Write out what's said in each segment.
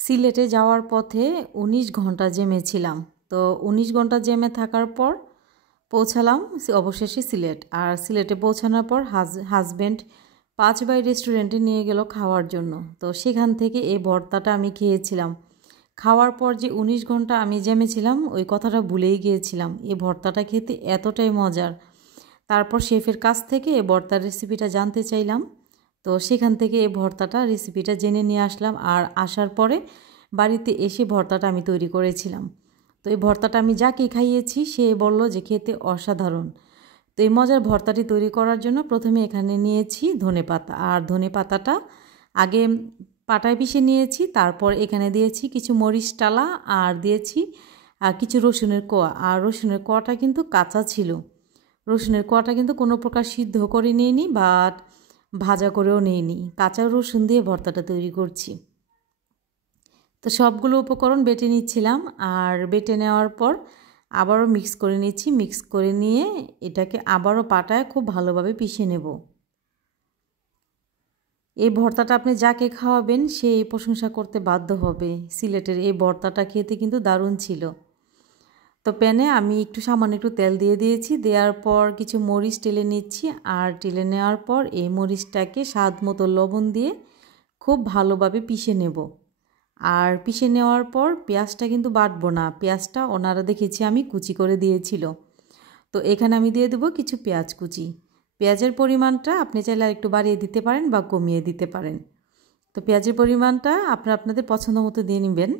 সিলেটে যাওয়ার পথে ১৯ ঘন্টা জ্যামে ছিলাম। তো ১৯ ঘন্টা জ্যামে থাকার পর পৌঁছালাম অবশেষে সিলেট। আর সিলেটে পৌঁছানোর পর হাজব্যান্ড ৫ বাই রেস্টুরেন্টে নিয়ে গেল খাওয়ার জন্য। তো সেখান থেকে এই ভর্তাটা আমি খেয়েছিলাম। খাওয়ার পর যে ১৯ ঘন্টা আমি জ্যামে ছিলাম ওই কথাটা ভুলেই গিয়েছিলাম। এই ভর্তাটা খেতে এতটাই মজার। তারপর শেফের কাছ থেকে এই ভর্তার রেসিপিটা জানতে চাইলাম। তো সেখান থেকে এই ভর্তাটা রেসিপিটা জেনে নিয়ে আসলাম। আর আসার পরে বাড়িতে এসে ভর্তাটা আমি তৈরি করেছিলাম। তো এই ভর্তাটা আমি যাকে খাইয়েছি সে বলল যে খেতে অসাধারণ। তো এই মজার ভর্তাটি তৈরি করার জন্য প্রথমে এখানে নিয়েছি ধনেপাতা। আর ধনেপাতাটা আগে পাটায় পিষে নিয়েছি, তারপর এখানে দিয়েছি কিছু মরিচ টালা আর দিয়েছি কিছু রসুনের কোয়া। আর রসুনের কোয়াটা কিন্তু কাঁচা ছিল। রসুনের কোয়াটা কিন্তু কোনো প্রকার সিদ্ধ করে নিইনি বা ভাজা করেও নিইনি, কাঁচা রসুন দিয়ে ভর্তাটা তৈরি করছি। তো সবগুলো উপকরণ বেটে নিচ্ছিলাম। আর বেটে নেওয়ার পর আবারও মিক্স করে নিচ্ছি। মিক্স করে নিয়ে এটাকে আবারও পাটায় খুব ভালোভাবে পিষে নেব। এই ভর্তাটা আপনি যাকে খাওয়াবেন সে এই প্রশংসা করতে বাধ্য হবে। সিলেটের এই ভর্তাটা খেতে কিন্তু দারুণ ছিল। তো প্যানে আমি সামান্য একটু তেল দিয়ে দিয়েছি। দেওয়ার পর কিছু মরিচ টেলে নিচ্ছি। আর টেলে নেওয়ার পর এই মরিচটাকে স্বাদ মতো লবণ দিয়ে খুব ভালোভাবে পিষে নেব। আর পিষে নেওয়ার পর পেঁয়াজটা কিন্তু বাটবো না, পেঁয়াজটা ওনারা দেখেছি আমি কুচি করে দিয়েছিল। তো এখানে আমি দিয়ে দেবো কিছু পেঁয়াজ কুচি। পেঁয়াজের পরিমাণটা আপনি চাইলে আর একটু বাড়িয়ে দিতে পারেন বা কমিয়ে দিতে পারেন। তো পেঁয়াজের পরিমাণটা আপনাদের পছন্দ মতো দিয়ে নেবেন।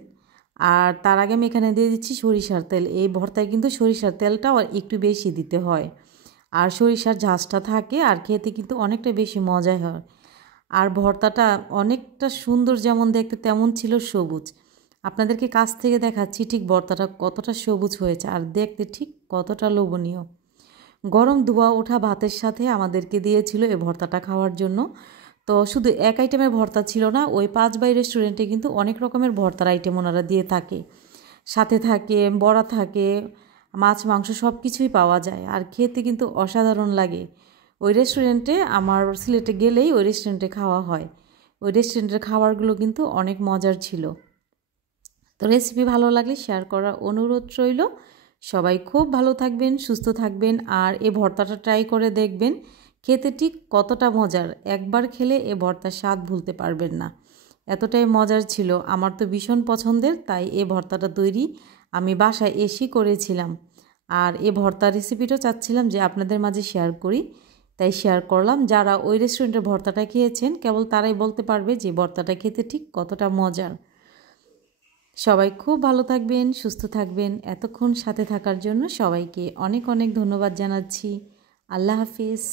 আর তার আগে আমি এখানে দিয়ে দিচ্ছি সরিষার তেল। এই ভর্তায় কিন্তু সরিষার তেলটাও একটু বেশি দিতে হয়। আর সরিষার ঝাঁজটা থাকে আর খেতে কিন্তু অনেকটা বেশি মজা হয়। আর ভর্তাটা অনেকটা সুন্দর, যেমন দেখতে তেমন ছিল সবুজ। আপনাদেরকে কাছ থেকে দেখাচ্ছি ঠিক ভর্তাটা কতটা সবুজ হয়েছে আর দেখতে ঠিক কতটা লোভনীয়। গরম ধোয়া ওঠা ভাতের সাথে আমাদেরকে দিয়েছিল এই ভর্তাটা খাওয়ার জন্য। তো শুধু এক আইটেমের ভর্তা ছিল না, ওই ৫ বাই রেস্টুরেন্টে কিন্তু অনেক রকমের ভর্তার আইটেম ওনারা দিয়ে থাকে। সাথে থাকে বড়া, থাকে মাছ মাংস, সব কিছুই পাওয়া যায়। আর খেতে কিন্তু অসাধারণ লাগে। ওই রেস্টুরেন্টে আমার সিলেটে গেলেই ওই রেস্টুরেন্টে খাওয়া হয়। ওই রেস্টুরেন্টের খাবারগুলো কিন্তু অনেক মজার ছিল। তো রেসিপি ভালো লাগলে শেয়ার করার অনুরোধ রইল। সবাই খুব ভালো থাকবেন, সুস্থ থাকবেন। আর এই ভর্তাটা ট্রাই করে দেখবেন খেতে ঠিক কতটা মজার। একবার খেলে এ ভর্তার স্বাদ ভুলতে পারবেন না, এতটাই মজার ছিল। আমার তো ভীষণ পছন্দের, তাই এ ভর্তাটা তৈরি আমি বাসায় এসেই করেছিলাম। আর এ ভর্তার রেসিপিটাও চাচ্ছিলাম যে আপনাদের মাঝে শেয়ার করি, তাই শেয়ার করলাম। যারা ওই রেস্টুরেন্টের ভর্তাটা খেয়েছেন কেবল তারাই বলতে পারবে যে ভর্তাটা খেতে ঠিক কতটা মজার। সবাই খুব ভালো থাকবেন, সুস্থ থাকবেন। এতক্ষণ সাথে থাকার জন্য সবাইকে অনেক অনেক ধন্যবাদ জানাচ্ছি। আল্লাহ হাফিজ।